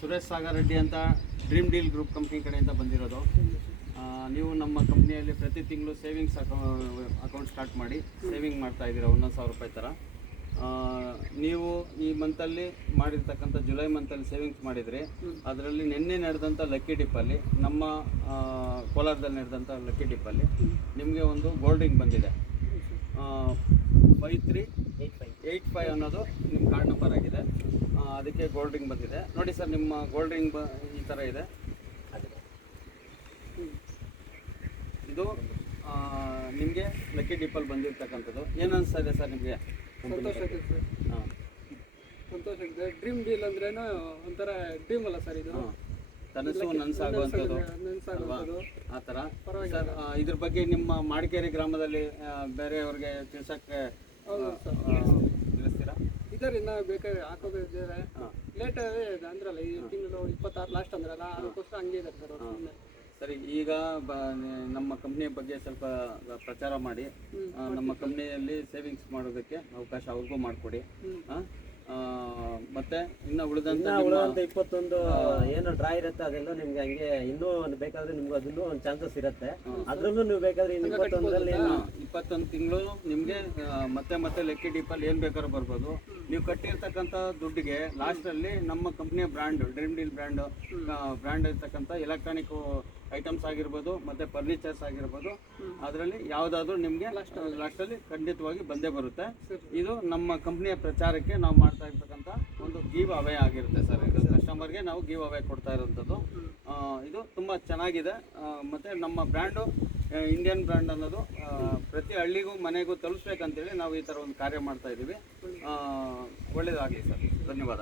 ಸುರೇಶ್ ಸಾಗರ್ ರೆಡ್ಡಿ ಅಂತ dream deal group company ಕಡೆಯಿಂದ ಬಂದಿರೋದು. ನೀವು ನಮ್ಮ ಕಂಪ್ನಿಯಲ್ಲಿ ಪ್ರತಿ ತಿಂಗಳು ಸೇವಿಂಗ್ಸ್ ಅಕೌಂಟ್ ಸ್ಟಾರ್ಟ್ ಮಾಡಿ ಸೇವಿಂಗ್ ಮಾಡ್ತಾ ಇದ್ದೀರಾ 1,000 ರೂಪಾಯಿ ಥರ. ನೀವು ಈ ಮಂತಲ್ಲಿ ಮಾಡಿರ್ತಕ್ಕಂಥ ಜುಲೈ ಮಂತಲ್ಲಿ ಸೇವಿಂಗ್ಸ್ ಮಾಡಿದರೆ ಅದರಲ್ಲಿ ನಿನ್ನೆ ನಡೆದಂಥ ಲಕ್ಕಿ ಡಿಪ್ಪಲ್ಲಿ ನಮ್ಮ ಕೋಲಾರದಲ್ಲಿ ನಡೆದಂಥ ಲಕ್ಕಿ ಡಿಪ್ಪಲ್ಲಿ ನಿಮಗೆ ಒಂದು ಗೋಲ್ಡಿಂಗ್ ಬಂದಿದೆ. 5385 ಅನ್ನೋದು ನಿಮ್ಮ ಕಾರ್ಡ್ ನಂಬರ್ ಆಗಿದೆ. ಅದಕ್ಕೆ ಗೋಲ್ಡಿಂಗ್ ಬಂದಿದೆ. ನೋಡಿ ಸರ್, ನಿಮ್ಮ ಗೋಲ್ಡಿಂಗ್ ಈ ಥರ ಇದೆ. ಇದು ನಿಮಗೆ ಲಕ್ಕಿ ಡಿಪ್ಪಲ್ಲಿ ಬಂದಿರ್ತಕ್ಕಂಥದ್ದು. ಏನು ಅನಿಸ್ತಾ ಇದೆ ಸರ್ ನಿಮಗೆ? ಸಂತೋಷ ಆಗಿದೆ ಸರ್. ಹಾಂ, ಸಂತೋಷ ಆಗಿದೆ. ಡ್ರೀಮ್ ಡೀಲ್ ಅಂದ್ರೇನು ಒಂಥರ ಡ್ರೀಮ್ ಅಲ್ಲ ಸರ್ ಇದು. ಕನಸು ನನಸಾಗುವಂಥದ್ದು ಆ ಥರ ಸರ್. ಇದ್ರ ಬಗ್ಗೆ ನಿಮ್ಮ ಮಾಡಿಕೇರಿ ಗ್ರಾಮದಲ್ಲಿ ಬೇರೆಯವ್ರಿಗೆ ತಿಳಿಸೋಕ್ಕೆ ತಿಳಿಸ್ತೀರಾ? ಇದರ ಇನ್ನು ಬೇಕಾದ್ರೆ ಹಾಕೋದಿದ್ದಾರೆ. ಲೇಟ್ ಅಂದ್ರಲ್ಲ, ಈ ತಿಂಗಳು 26 ಲಾಸ್ಟ್ ಅಂದ್ರಲ್ಲ, ಅದಕ್ಕೋಸ್ಕರ ಹಂಗೆ ಇದೆ ಸರ್. ಸರಿ, ಈಗ ನಮ್ಮ ಕಂಪ್ನಿಯ ಬಗ್ಗೆ ಸ್ವಲ್ಪ ಪ್ರಚಾರ ಮಾಡಿ. ನಮ್ಮ ಕಂಪ್ನಿಯಲ್ಲಿ ಸೇವಿಂಗ್ಸ್ ಮಾಡೋದಕ್ಕೆ ಅವಕಾಶ ಅವ್ರಿಗೂ ಮಾಡಿಕೊಡಿ. ಮತ್ತೆ ಇನ್ನು ಉಳಿದಂತ 21 ಏನು ಡ್ರಾ ಇರುತ್ತೆ ಅದೆಲ್ಲ ನಿಮ್ಗೆ ಹಂಗೆ ಇನ್ನೂ ಬೇಕಾದ್ರೆ ನಿಮ್ಗೆ ಅದನ್ನು ಒಂದು ಚಾನ್ಸಸ್ ಇರುತ್ತೆ. ಅದ್ರಲ್ಲೂ ನೀವು ಬೇಕಾದ್ರೆ 21 ತಿಂಗಳು ನಿಮಗೆ ಮತ್ತೆ ಲಕ್ಕಿ ಡಿಪ್ಪಲ್ಲಿ ಏನು ಬೇಕಾದ್ರೂ ಬರ್ಬೋದು. ನೀವು ಕಟ್ಟಿರ್ತಕ್ಕಂಥ ದುಡ್ಡಿಗೆ ಲಾಸ್ಟಲ್ಲಿ ನಮ್ಮ ಕಂಪ್ನಿಯ ಬ್ರ್ಯಾಂಡ್ ಡ್ರೀಮ್ ಡೀಲ್ ಬ್ರ್ಯಾಂಡ್ ಇರ್ತಕ್ಕಂಥ ಎಲೆಕ್ಟ್ರಾನಿಕ್ ಐಟಮ್ಸ್ ಆಗಿರ್ಬೋದು ಮತ್ತು ಫರ್ನಿಚರ್ಸ್ ಆಗಿರ್ಬೋದು, ಅದರಲ್ಲಿ ಯಾವುದಾದ್ರೂ ನಿಮಗೆ ಲಾಸ್ಟಲ್ಲಿ ಖಂಡಿತವಾಗಿ ಬಂದೇ ಬರುತ್ತೆ. ಇದು ನಮ್ಮ ಕಂಪ್ನಿಯ ಪ್ರಚಾರಕ್ಕೆ ನಾವು ಮಾಡ್ತಾ ಇರ್ತಕ್ಕಂಥ ಒಂದು ಗಿವ್ ಅವೇ ಆಗಿರುತ್ತೆ ಸರ್. ಇದು ಕಸ್ಟಮರ್ಗೆ ನಾವು ಗಿವ್ ಅವೇ ಕೊಡ್ತಾ ಇರೋಂಥದ್ದು. ಇದು ತುಂಬ ಚೆನ್ನಾಗಿದೆ. ಮತ್ತು ನಮ್ಮ ಬ್ರ್ಯಾಂಡು ಇಂಡಿಯನ್ ಬ್ರ್ಯಾಂಡ್ ಅನ್ನೋದು ಪ್ರತಿ ಹಳ್ಳಿಗೂ ಮನೆಗೂ ತಲುಪಿಸ್ಬೇಕಂತೇಳಿ ನಾವು ಈ ಥರ ಒಂದು ಕಾರ್ಯ ಮಾಡ್ತಾ ಇದ್ದೀವಿ. ಒಳ್ಳೆಯದಾಗಲಿ ಸರ್. ಧನ್ಯವಾದ.